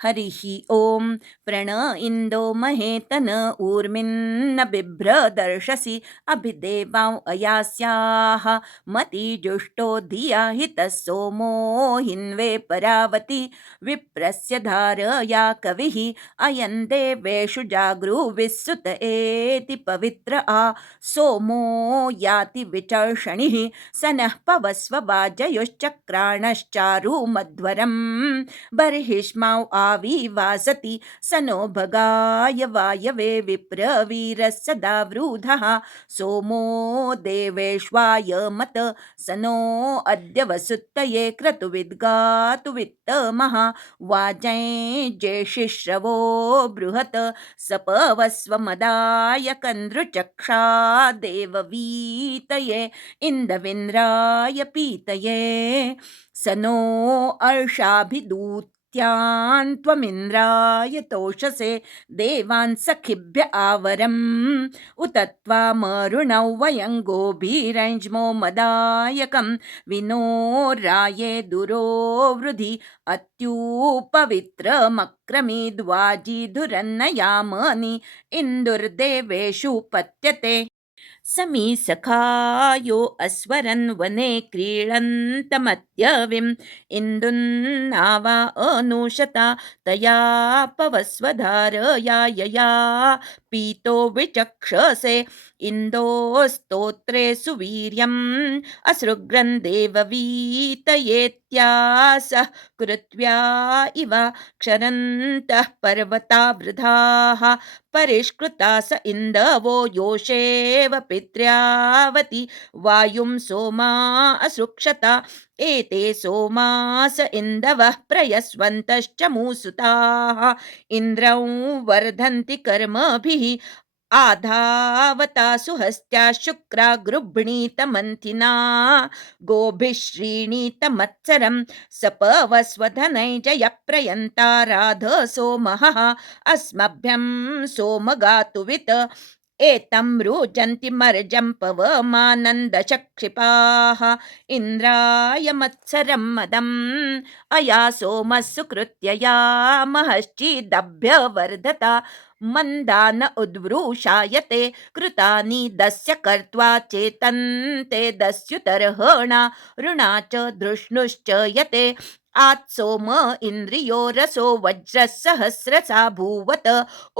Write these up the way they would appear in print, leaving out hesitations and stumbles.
हरिः ॐ प्रण इन्दो महेतन ऊर्मिन्न बिभ्रदर्शसि अभिदेवाँ अयास्याः मतिजुष्टो धिया हितः सोमो हिन्वे परावति विप्रस्य धारया कविः अयं देवेषु जागृविस्सुत एति पवित्र आ सोमो याति विचर्षणिः स नः पवस्व वाजयोश्चक्राणश्चारु मध्वरम् बर्हिष्मौ आविवासति स नो भगाय वायवे विप्रवीरस्य दावृधः सोमो देवेष्वायमत स नो अद्य वसुत्तये क्रतुविद्गातु वित्तमः वाजै जेषिश्रवो बृहत् सपवस्वमदाय कन्द्रुचक्षा देववीतये इन्दविन्द्राय पीतये स नो अर्षाभिदूत्यान् त्वमिन्द्राय तोषसे देवान् सखिभ्य आवरम् उत त्वामरुणौ वयं गोभिरञ्ज्मो मदायकं विनोराये दुरोवृधि अत्युपवित्रमक्रमीद्वाजिधुरन्नयामनि इन्दुर्देवेषु पत्यते समी सखायो अस्वरन् वने क्रीडन्तमत्यविम् इन्दुन्नावा अनुशता तया पवस्वधारया यया पीतो विचक्षसे इन्दोस्तोत्रे सुवीर्यम् असृग्रन् देववीतयेत्यासः कृत्व्या इव क्षरन्तः पर्वता वृधाः परिष्कृता स इन्दवो योषेव पित्र्यावति वायुं सोमा असृक्षता एते सोमास इन्दवः प्रयस्वन्तश्च मूसुताः इन्द्रं वर्धन्ति कर्मभिः आधावता सुहस्त्या शुक्रा गृह्णीतमन्थिना गोभिः श्रीणीतमत्सरं सपवस्वधनैजयप्रयन्ता राध सोमः अस्मभ्यं सोमगातुवित् एतं रुजन्ति मर्जं पवमानन्दचक्षिपाः इन्द्राय मत्सरं मदम् अया सोमः सुकृत्यया महश्चिदभ्यवर्धता मन्दान उद्वृषायते कृतानि दस्य कर्त्वा चेतन्ते दस्युतर्हणा ऋणा च धृष्णुश्च यते आत्सोम इन्द्रियो रसो वज्रसहस्रसा भूवत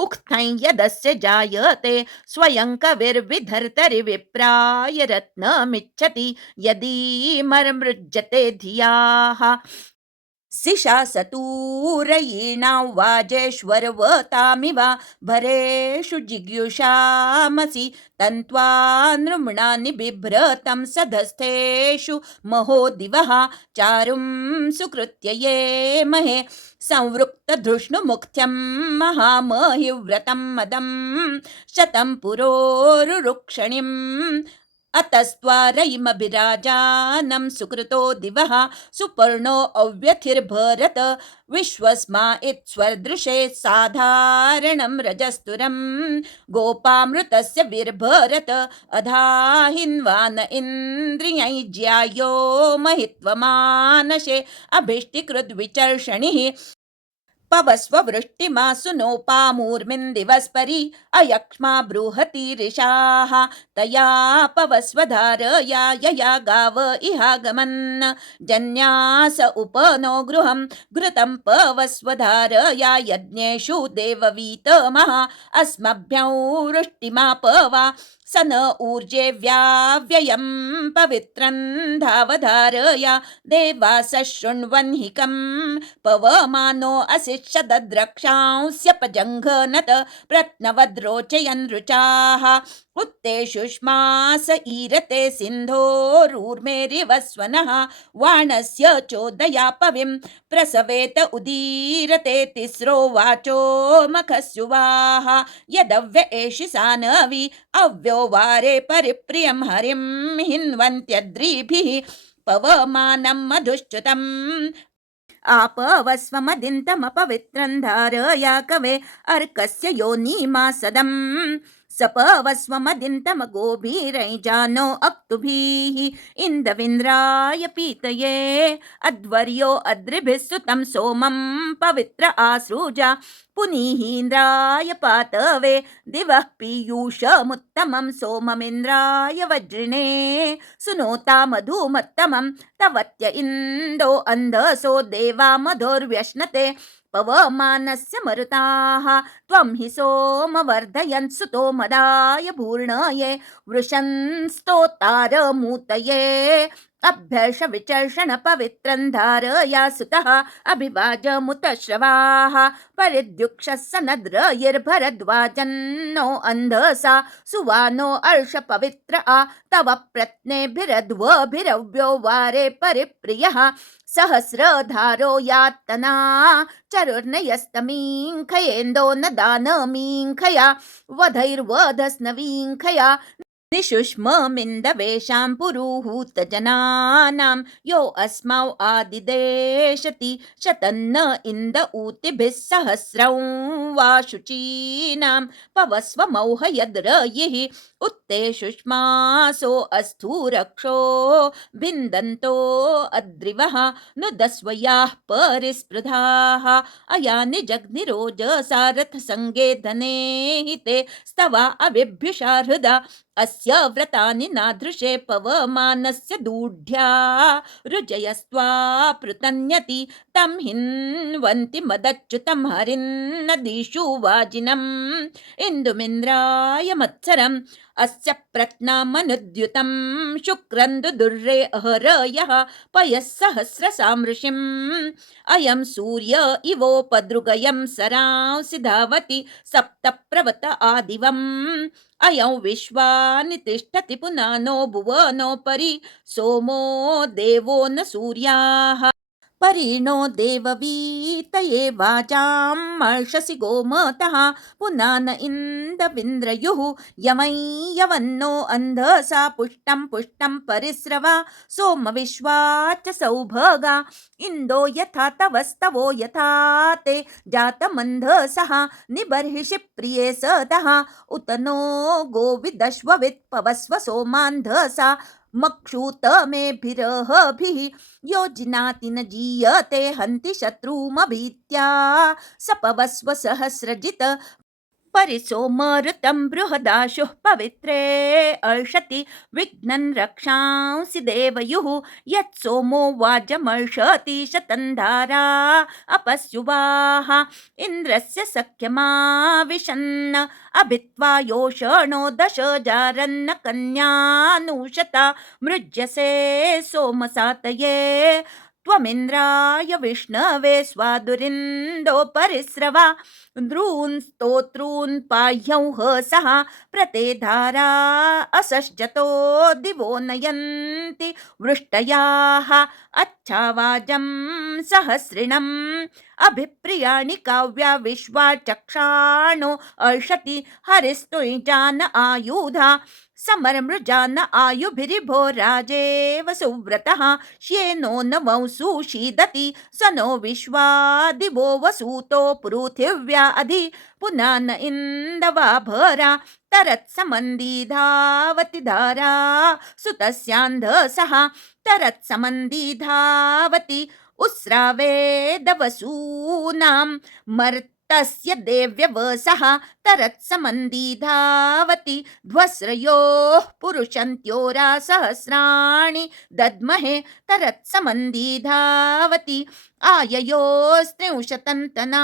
उक्थं यदस्य जायते स्वयं कविर्विधर्तरि विप्राय रत्नमिच्छति यदि मर्मृज्यते धियाः सिशासतूरयीणां वाजेश्वरवतामिव भरेषु जिज्ञुषामसि तन्त्वा नृम्णानि बिभ्रतं सधस्थेषु महो दिवः चारुं सुकृत्य ये महे संवृक्तधृष्णुमुख्यं महामहिव्रतं मदं शतं पुरोरुरुक्षणिम् अतस्त्वारयिमभिराजानं सुकृतो दिवः सुपर्णो अव्यथिर्भरत विश्वस्मा इत्स्वर्दृशे साधारणं रजस्तुरं गोपामृतस्य विर्भरत अधाहिन्वान इन्द्रियैज्यायो महित्वमानशे अभिष्टिकृद्विचर्षणिः पवस्व वृष्टिमासु नोपामूर्मिन् दिवस्परि अयक्ष्मा बृहतीरिषाः तया पवस्व धारया यया गाव इहागमन् जन्यास उपनो गृहं घृतं पवस्व धारया यज्ञेषु देववीतमः अस्मभ्यं वृष्टिमापवा स न ऊर्जे व्याव्ययं पवित्रं धावधारया देवास शृण्वन्हिकं पवमानो असिषदद्रक्षांस्यपजङ्घनत प्रत्नवद्रोचयन् ऋचाः उत्तेषुष्मास ईरते सिन्धोरूर्मेरिवस्वनः वाणस्य चोदयापविं प्रसवेत उदीरते तिस्रो वाचो मखस्युवाः यदव्य एषि सानवि अव्यो वारे परिप्रियं हरिं हिन्वन्त्यद्रिभिः पवमानं मधुश्च्युतम् आपवस्वमदिन्तमपवित्रं धारया कवे अर्कस्य योनिमासदम् सपवस्वमदिन्तमगोभिरैजानो अक्तुभिः इन्दविन्द्राय पीतये अध्वर्यो अद्रिभिः सुतं सोमं पवित्र आसृजा पुनीहीन्द्राय पातवे दिवः पीयूषमुत्तमं सोममिन्द्राय वज्रिणे सुनोता मधुमत्तमं तवत्य इन्दो अन्धसो देवा मधुर्व्यश्नते पवमानस्य मरुताः त्वं हि सोमवर्धयन् सुतो मदाय भूर्णये वृषंस्तोतारमूतये अभ्यर्ष विचर्षण पवित्रं धारया सुतः अभिवाजमुतश्रवाः परिद्युक्षः सनद्रयिर्भरद्वाजन्नो अन्धसा सुवानो अर्ष पवित्र आ तव प्रत्नेभिरध्वभिरव्यो वारे परिप्रियः सहस्रधारो यातना चरुर्नयस्तमीङ्खयेन्दो न दानमीङ्खया वधैर्वधस्नवीङ्खया निशुष्ममिन्दवेषां पुरुहूतजनानां यो अस्मौ आदिदेशति शतन्न इन्द ऊतिभिः सहस्रं वा शुचीनां पवस्वमौहयद्रयिः उत्ते शुष्मासो अस्थू रक्षो भिन्दन्तो अद्रिवः नुदस्वयाः परिस्पृधाः अयानि जग्निरोजसारथसङ्गे धने हिते स्तवा अविभ्युषा हृदा अस्य व्रतानि नादृशे पवमानस्य दूढ्या रुजयस्त्वा पृतन्यति तं हिन्वन्ति मदच्युतं हरिन्नदीषु वाजिनम् इन्दुमिन्द्राय मत्सरम् अस्य प्रत्नामनुद्युतं शुक्रन्दुदुर्रे अहरयः पयः सहस्रसामृषिम् अयं सूर्य इवोपदृगयं सरांसि धावति सप्तप्रवत आदिवम् अयं विश्वानि तिष्ठति पुनानो भुवनोपरि सोमो देवो न सूर्याः परिणो देववीतये वाचां मर्षसि गोमतः पुनान इन्दविन्द्रयुः यमै यवन्नो अन्धसा पुष्टं पुष्टं परिस्रवा सोमविश्वाच सौभगा इन्दो यथा तवस्तवो यथा ते जातमन्धसः निबर्हिषि प्रिये सतः उत नो गोविदश्ववित् पवस्व सोमान्धसा मक्षूतमेभिरहभिः योजिनाति न जीयते हन्ति शत्रुमभीत्या सपवस्व सहस्रजित परिसोमऋतं बृहदाशुः पवित्रे अर्षति विघ्नं रक्षांसि देवयुः यत्सोमो वाजमर्षति शतन्धारा अपस्युवाः इन्द्रस्य सख्यमाविशन्न अभित्वा योषणो दश जारन्न कन्यानुशता मृज्यसे सोमसातये त्वमिन्द्राय विष्णवे स्वादुरिन्दो परिस्रवा ध्रून् स्तोतॄन् पाह्यंहसः प्रते धारा असश्जतो दिवो नयन्ति वृष्टयाः अच्छावाजं सहस्रिणम् अभिप्रियाणि काव्या विश्वा चक्षाणो अर्षति हरिस्तुजान आयुधा समरमृजान आयुभिरिभो राजेव सुव्रतः श्येनो नवौ सुषीदति स नो विश्वा दिवो वसूतो पृथिव्या अधि पुनान इन्दवाभरा तरत्समन्दी धावति धारा सुतस्यान्धसः तरत्समन्दी धावति उस्रावेदवसूनां मर्तस्य देव्यवसः तरत्समन्दी धावति ध्वस्रयोः पुरुषन्त्योरा सहस्राणि दद्महे तरत्समन्दी धावति आययोस्त्रिंशतन्तना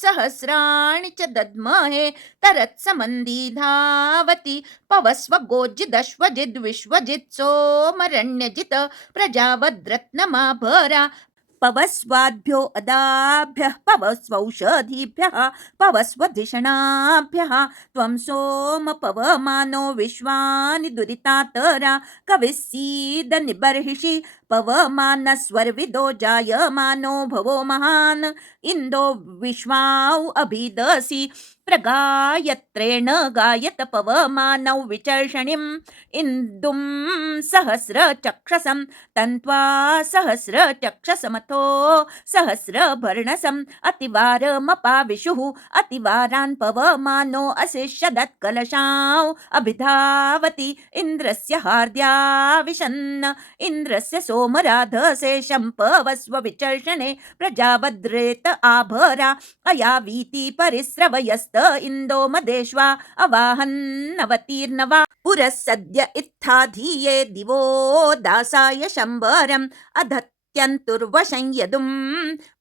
सहस्राणि च दद्महे तरत्समन्दी धावति पवस्व गोजिदश्वजिद् विश्वजित् सोमरण्यजित् प्रजावद्रत्नमाभरा पवस्वाद्भ्यो अदाभ्यः पवस्वौषधीभ्यः पवस्वधिषणाभ्यः त्वं सोम पवमानो विश्वानि दुरितातरा कविस्सीद निबर्हिषि पवमानस्वर्विदो जायमानो भवो महान् इन्दो विश्वाौ अभिदसि प्रगायत्रेण गायत पवमानौ विचर्षणिम् इन्दुं सहस्रचक्षसं तन्त्वा सहस्रचक्षसमत अथो सहस्रभर्णसम् अतिवारमपाविशुः अतिवारान् पवमानो अशिष्यदत्कलशां अभिधावति इन्द्रस्य हार्द्या विशन्न इन्द्रस्य सोमराधशेषं पवस्व विचर्षणे प्रजावद्रेत आभरा अयावीति परिस्रवयस्त इन्दो मदेश्वा अवाहन्नवतीर्नवा पुरः सद्य इत्थाधीये दिवो दासाय शम्बरम् अधत्यन्तुर्वशं यदुं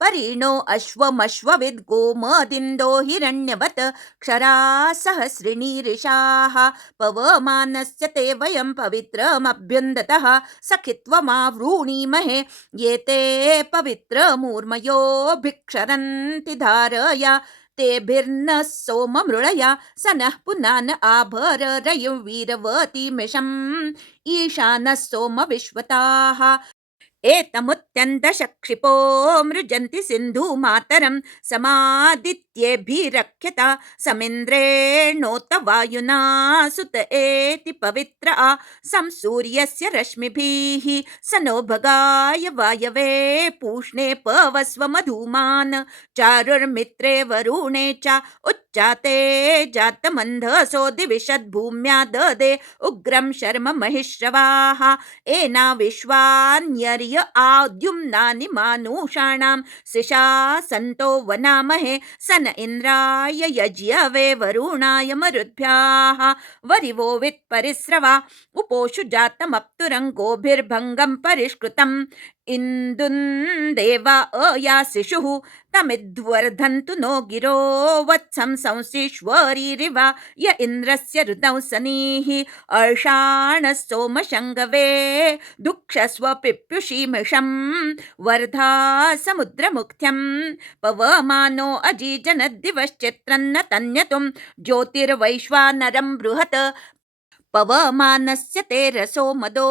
परीणो अश्वमश्वविद् गोमदिन्दो हिरण्यवत् क्षरा सहस्रिणीरिषाः पवमानस्य ते वयं पवित्रमभ्युन्दतः सखित्वमावृणीमहे ये ते पवित्रमूर्मयो भिक्षरन्ति धारया तेभिर्नः सोममृळया स नः पुनान आभर रयुं वीरवतीमिषम् ईशानः सोम विश्वताः एतमुत्यन्तशक्षिपो मृजन्ति सिन्धुमातरं समादित्येभिरख्यता समिन्द्रेणोत वायुना सुत एति पवित्र आ संसूर्यस्य रश्मिभिः स नो भगाय वायवे पूष्णे पवस्व मधुमान् चारुर्मित्रे वरुणे च उच्चाते जातमन्धसो दिविशद्भूम्या ददे उग्रं शर्म महिश्रवाः एना विश्वान्यर्य आद्युम्नानि मानुषाणां सिषा सन्तो वनामहे सन इन्द्राय यज्यवे वरुणाय मरुद्भ्याः वरिवो वित्परिस्रवा उपोषु जातमप्तुरङ्गोभिर्भङ्गं परिष्कृतम् इन्दुन्देवा अयासिषुः तमिद्वर्धन्तु नो गिरो वत्सं संसिष्वरीरिवा य इन्द्रस्य ऋतौ सनीः अर्षाणः सोमशङ्गवे दुक्षस्व पिप्युषीमिषं वर्धा समुद्रमुख्यं पवमानो अजीजनद्दिवश्चित्रन्न तन्यतुं ज्योतिर्वैश्वानरं बृहत् पवमानस्य ते रसो मदो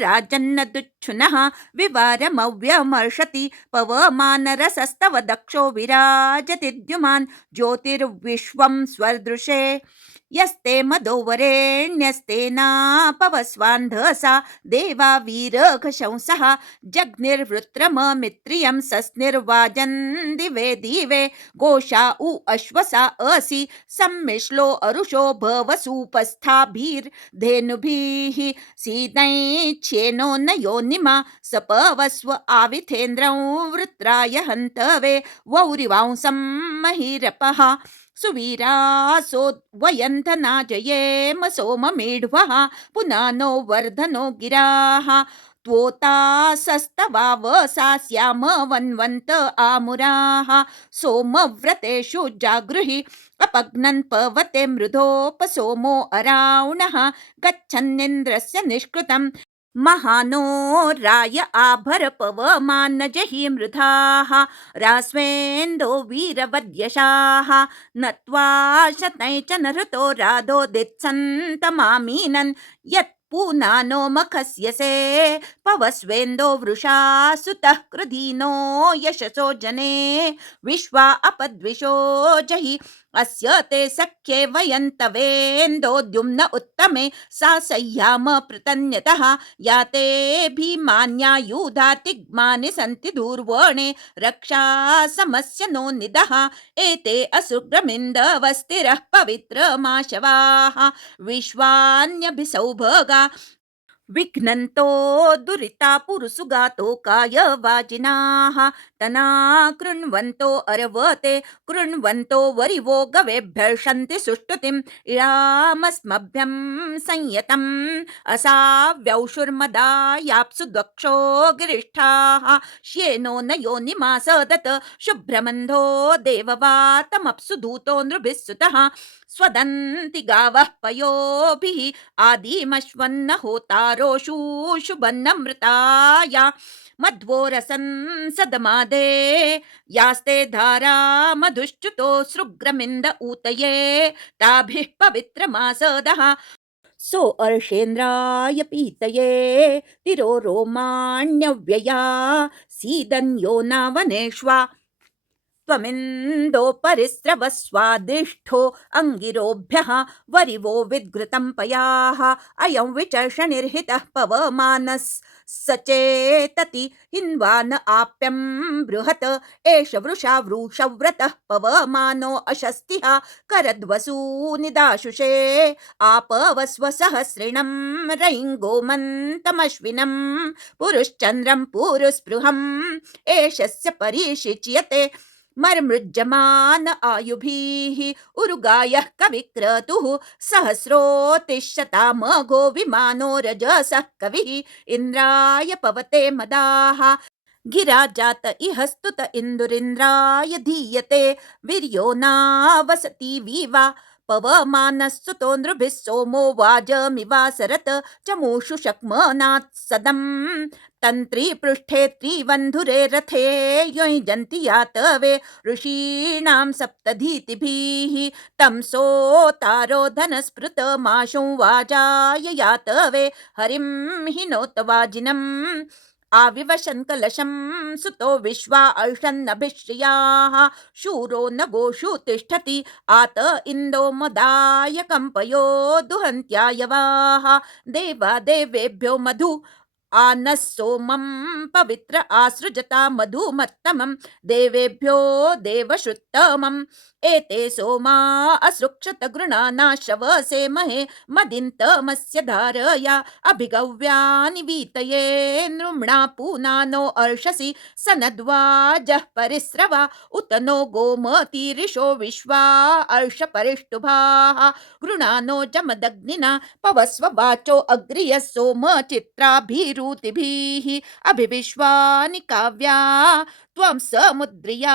राजन्नदुच्छुनः विवारमव्यमर्षति पवमानरसस्तव दक्षो विराजति द्युमान् ज्योतिर्विश्वं स्वदृशे यस्ते मदो वरेण्यस्तेनापवस्वान्धसा देवा वीरघशंसः जग्निर्वृत्रममित्रियं सस्निर्वाजन् दिवे दिवे गोषा उ अश्वसा असि सम्मिश्लो अरुषो भवसूपस्थाभिर्धेनुभिः सीदैच्छेनो न योनिमा सपवस्व आविथेन्द्रं वृत्राय हन्तवे वौरिवांसं महीरपः सुवीरासो वयन्थनाजयेम सोममीढ्वः पुनानो वर्धनो गिराः त्वोतासस्तवावसा स्याम वन्वन्त आमुराः सोमव्रतेषु जागृहि अपग्नन् पवते मृधोपसोमो अरावणः गच्छन्निन्द्रस्य निष्कृतम् महानो राय आभर पवमानजहि मृधाः रास्वेन्दो वीरवद्यशाः नत्वा शतै च नृतो राधो दित्सन्तमामीनन् यत् पूनानो मखस्यसे पवस्वेन्दो वृषा सुतः कृधीनो यशसो जने विश्वा अपद्विषो जहि अस्य ते सख्ये वयन्तवेन्दोद्युम्न उत्तमे सा सह्याम पृतन्यतः याते भीमान्यायुधातिग्मानि सन्ति दूर्वणे रक्षा समस्य नो निदः एते असुग्रमिन्दवस्तिरः पवित्रमाशवाः विश्वान्यभिसौभगा विघ्नन्तो दुरिता पुरुसुगातो कायवाजिनाः तना कृण्वन्तो अरवते कृण्वन्तो वरिवो गवेभ्यर्षन्ति सुष्टुतिम् इळामस्मभ्यं संयतम् असाव्यौषुर्मदायाप्सु दक्षो गिरिष्ठाः श्येनो न योनिमा सदत शुभ्रमन्धो देववातमप्सु दूतो नृभिः सुतः स्वदन्ति गावः पयोभिः आदिमश्वन्न होतारोषु शुभन्नमृताया मध्वोरसन् सदमादे यास्ते धारा मधुश्च्युतो सृग्रमिन्द ऊतये ताभिः पवित्रमासदः सो अर्षेन्द्राय पीतये तिरो रोमाण्यव्यया सीदन्यो नावनेष्वा त्वमिन्दो परिस्रवस्वादिष्ठो अङ्गिरोभ्यः वरिवो विद्घृतं पयाः अयं विचर्षणिर्हितः पवमानः सचेतति हिन्वा न आप्यं बृहत् एष वृषा वृषव्रतः पवमानो अशस्तिः करद्वसूनिदाशुषे आपवस्व सहस्रिणं रयिङ्गोमन्तमश्विनं पुरुश्चन्द्रं पुरुस्पृहम् एषस्य परिशिच्यते मर्मृज्यमान आयुभिः उरुगायः कविक्रतुः सहस्रोतिशतामघो विमानो रजसः कविः इन्द्राय पवते मदाः गिरा जात इह स्तुत इन्दुरिन्द्राय धीयते वीर्यो नावसति विवा पवमानः सुतो नृभिः सोमो वाजमिवासरत चमूषु शक्मनात् सदम् तन्त्री पृष्ठे त्रिवन्धुरे रथे युञ्जन्ति यातवे ऋषीणां सप्तधीतिभिः तं सोतारो धनस्पृतमाशुं वाजाय यातवे हरिं हिनोत वाजिनम् आविवशन् कलशं सुतो विश्वा अर्षन्नभिश्रियाः शूरो नभोषु तिष्ठति आत इन्दो मदाय कम्पयो दुहन्त्यायवाः देवा देवेभ्यो मधु आनः सोमं पवित्र आसृजता मधुमत्तमं देवेभ्यो देवश्रुत्तमम् एते सोमा असृक्षत गृणाना श्रवसे महे मदिन्तमस्य धारया अभिगव्यानि वीतये नृम्णा पूनानो अर्षसि सनद्वाजः परिस्रवा उत नो गोमतीरिषो विश्वा अर्षपरिष्टुभाः गृणानो जमदग्निना पवस्व वाचो अग्रियः सोम चित्राभिरुतिभिः अभिविश्वानि काव्या त्वं समुद्रिया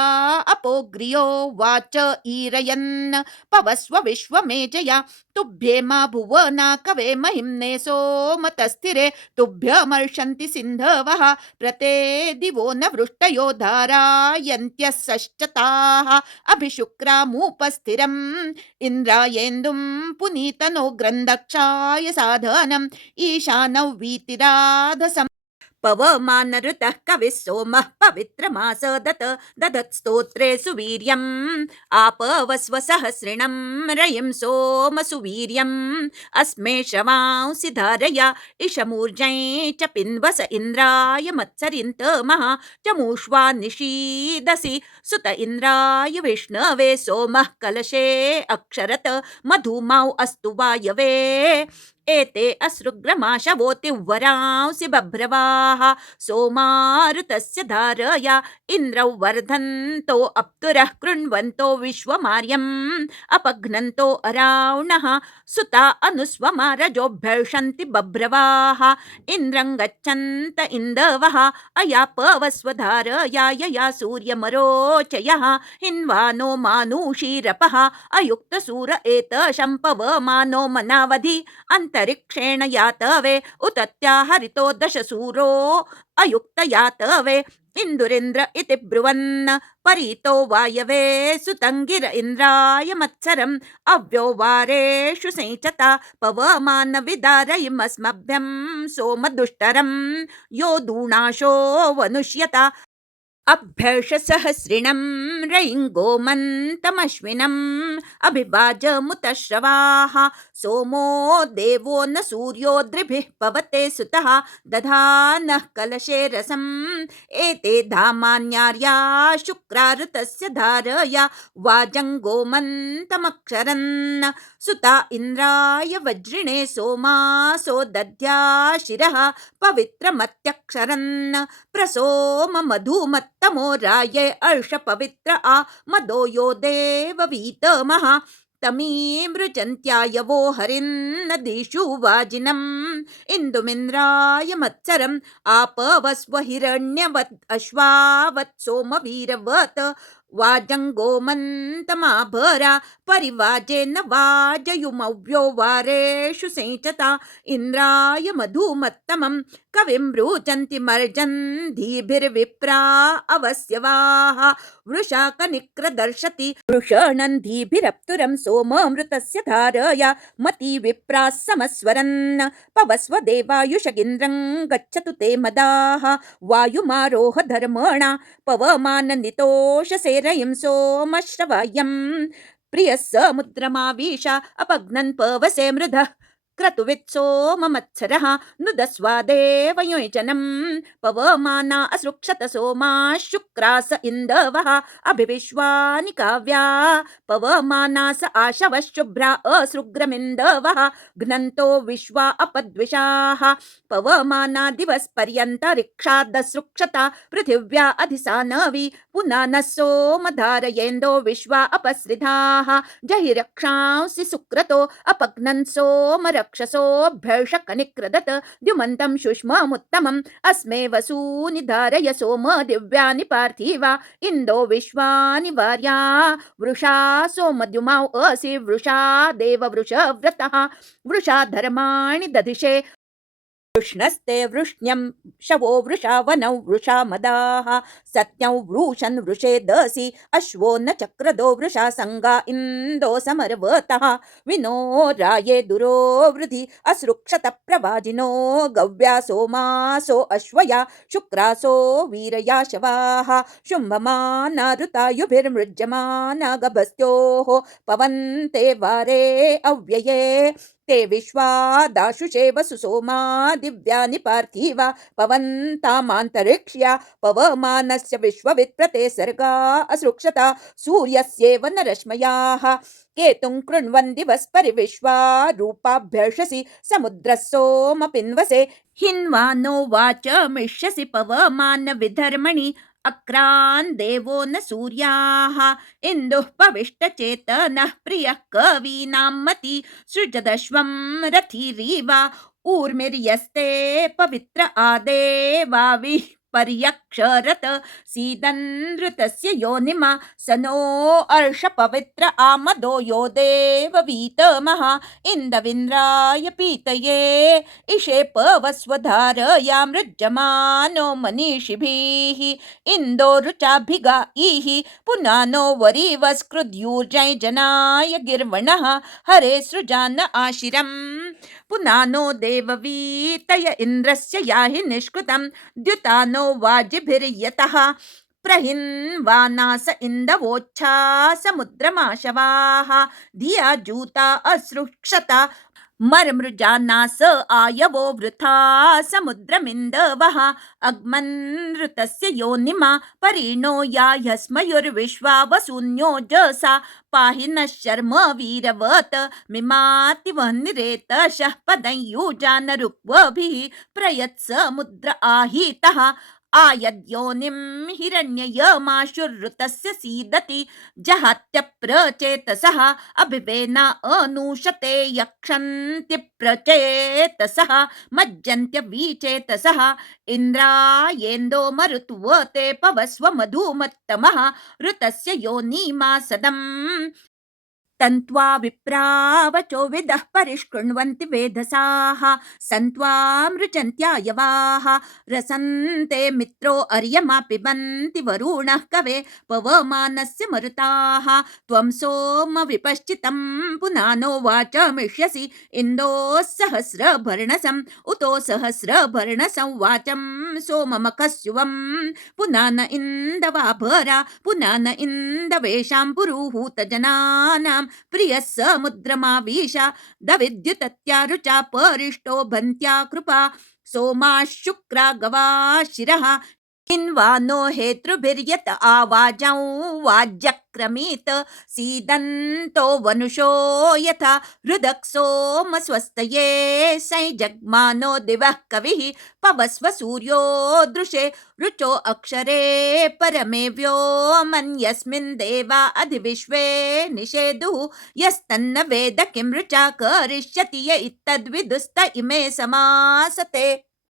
अपोग्रियो वाच ईरयन् पवस्व विश्वमेजया तुभ्येमा भुवना कवे महिम्ने सोमतस्थिरे तुभ्यमर्षन्ति सिन्धवः प्रते दिवो न वृष्टयो धारायन्त्यः षष्ठताः अभिशुक्रामुपस्थिरम् इन्द्रायेन्दुं पुनीतनो ग्रन्थक्षाय साधनम् ईशानौ वीतिराधसम् पवमानऋतः कविः सोमः पवित्रमासदत दधत्स्तोत्रे सुवीर्यम् आपवस्व सहस्रिणं रयिं सोम सुवीर्यम् अस्मे श्रवांसि धारया इषमूर्जै च पिन्वस इन्द्राय मत्सरिन्तमः चमूष्वा निषीदसि सुत इन्द्राय विष्णवे सोमः कलशे अक्षरत मधुमौ अस्तु वायवे एते असृग्रमाशवोतिवरांसि बभ्रवाः सोमारुतस्य धारया इन्द्रौ वर्धन्तो अप्तुरः कृण्वन्तो विश्वमार्यम् अपघ्नन्तो अरावणः सुता अनुस्वमा रजोभ्यर्षन्ति बभ्रवाः इन्द्रं गच्छन्त इन्दवः अयापवस्व धारया यया सूर्यमरोचयः हिन्वानो मानुषीरपः अयुक्तसूर एतशं पवमानो मनावधि अंतरिक्षेण यातवे उतत्याहरितो दशसूरो अयुक्त यातवे इन्दुरिन्द्र इति ब्रुवन् परीतो वायवे सुतङ्गिर इन्द्राय मत्सरम् अव्यो वारेषु सेचता पवमान विदारयिमस्मभ्यं सोमदुष्टरं यो दूणाशो वनुष्यता अभ्यर्ष सहस्रिणं रयिङ्गोमन्तमश्विनम् अभिवाजमुतश्रवाः सोमो देवो न सूर्यो द्रिभिः पवते सुतः दधानः कलशे रसम् एते धामान्यार्या शुक्राऋतस्य धारया वाजङ्गोमन्तमक्षरन् सुता इन्द्राय वज्रिणे सोमासो दद्या शिरः पवित्रमत्यक्षरन् प्रसोम मधुमत्तमो राये अर्ष पवित्र आ मदो यो देववीतमः तमीमृजन्त्यायवो हरिन्नदीषु वाजिनम् इन्दुमिन्द्राय मत्सरम् आपवस्व हिरण्यवत् अश्वावत् सोमवीरवत् वाजङ्गोमन्तमाभरा परिवाजेन वाजयुमव्यो वारेषु सेचता इन्द्राय मधुमत्तमं कविं ब्रूचन्ति मर्जन् धीभिर्विप्रा अवस्यवाः वृषाकनिक्रदर्शति वृषणन्धीभिरप्तुरं सोमामृतस्य धारया मती विप्राः समस्वरन् पवस्व देवायुषगिन्द्रं गच्छतु ते मदाः वायुमारोह धर्मणा पवमाननितोषसेरयिं सोमश्रवायं प्रियः समुद्रमावीश अपघ्नन् पवसे मृधः क्रतुवित्सो ममत्सरः नुदस्वादेव युञ्जनं पवमाना असृक्षत सोमा शुक्रास इन्दवः अभिविश्वानि काव्या पवमाना स आशवशुभ्रा असृग्रमिन्दवः घ्नन्तो विश्वा अपद्विषाः पवमाना दिवस्पर्यन्तरिक्षादसृक्षता पृथिव्या अधिसानवी पुनः न सोमधारयेन्दो विश्वा अपसृधाः जहि रक्षांसि सुक्रतो अपघ्नन् सोमरक्षसोऽभ्यर्षकनिक्रदत द्युमन्तं शुष्ममुत्तमम् अस्मे वसूनि धारय सोम दिव्यानि पार्थिवा इन्दो विश्वानि वार्या वृषा सोमद्युमाौ असि वृषा देववृषव्रतः वृषा धर्माणि दधिषे वृष्णस्ते वृष्ण्यं शवो वृषा वनौ वृषा मदाः सत्यं वृषन् वृषे दसि अश्वो न चक्रदो वृषा संगा इन्दो समर्वतः विनो राये दुरो वृधि असृक्षत प्रवाजिनो गव्या सोमासो अश्वया शुक्रासो वीरया शवाः शुम्भमाना ऋतायुभिर्मृज्यमाना गभस्त्योः पवन्ते वारे अव्यये ते विश्वादाशुषे वसुसोमा दिव्यानि पार्थिवा पवन्तामान्तरिक्ष्या पवमानस्य विश्ववित्प्रते सर्गा असृक्षता सूर्यस्येव न रश्मयाः केतुं कृण्वन् दिवस्परिविश्वा रूपाभ्यर्षसि समुद्रः सोमपिन्वसे हिन्वानो वाच मिष्यसि पवमान विधर्मणि अक्रान् देवो न सूर्याः इन्दुः पविष्टचेतनः प्रियः कवीनां मति सृजदश्वं रथिरीवा ऊर्मिर्यस्ते पवित्र आदेवाविः पर्यक्षरत सीदनृतस्य योनिमा स नो अर्षपवित्र आमदो यो देववीतमः इन्दविन्द्राय पीतये इषे पवस्वधारया मृज्यमानो मनीषिभिः इन्दो रुचाभिगा इहि पुनानो वरीवस्कृद्यूर्जै जनाय गिर्वणः हरे सृजान आशिरम् पुनानो देववीतय इन्द्रस्य याहि निष्कृतं द्युतानो वाजिभिर्यतः प्रहिन्वानास इन्दवोच्छा समुद्रमाशवाः धिया जूता असृक्षता मर्मृजानास आयवो वृथा समुद्रमिन्दवः अग्मनृतस्य योनिमा परिणो याह्यस्मयुर्विश्वा वसून्योजसा पाहि नः शर्म वीरवत मिमातिवह्निरेतशः पदयुजानरुक्वभिः प्रयत्समुद्र आहीतः आयद्योनिं हिरण्ययमाशुरृतस्य सीदति जहात्यप्रचेतसः अभिवेना अनूषते यक्षन्ति प्रचेतसः मज्जन्त्यवीचेतसः इन्द्रायेन्दो मरुत्वते पवस्व मधुमत्तमः ऋतस्य योनिमासदम् तन्त्वा विप्रावचो विदः परिष्कृण्वन्ति वेधसाः सन्त्वा मृचन्त्यायवाः रसन्ते मित्रो अर्यमा पिबन्ति वरुणः कवे पवमानस्य मरुताः त्वं सोम विपश्चितं पुनानो वाचमिष्यसि इन्दोः सहस्रभर्णसम् उतो सहस्रभर्णसं वाचं सोममखस्युवं पुनान इन्दवाभरा पुनान इन्दवेषां पुरुहूतजनानां प्रियः समुद्रमावीश दविद्युतत्या रुचा परिष्टो भन्त्या कृपा सोमा शुक्रा गवा शिरः हिन्वानो हेतृभिर्यत आवाजौ वाज्यक्रमीत सीदन्तो वनुषो यथा हृदक्सोमस्वस्तये सैजग्मानो दिवः कविः पवस्व सूर्यो दृशे ऋचो अक्षरे परमे व्योमन्यस्मिन् देवा अधिविश्वे निषेदुः यस्तन्न वेद किं ऋचा करिष्यति य इत्तद्विदुस्त इमे समासते।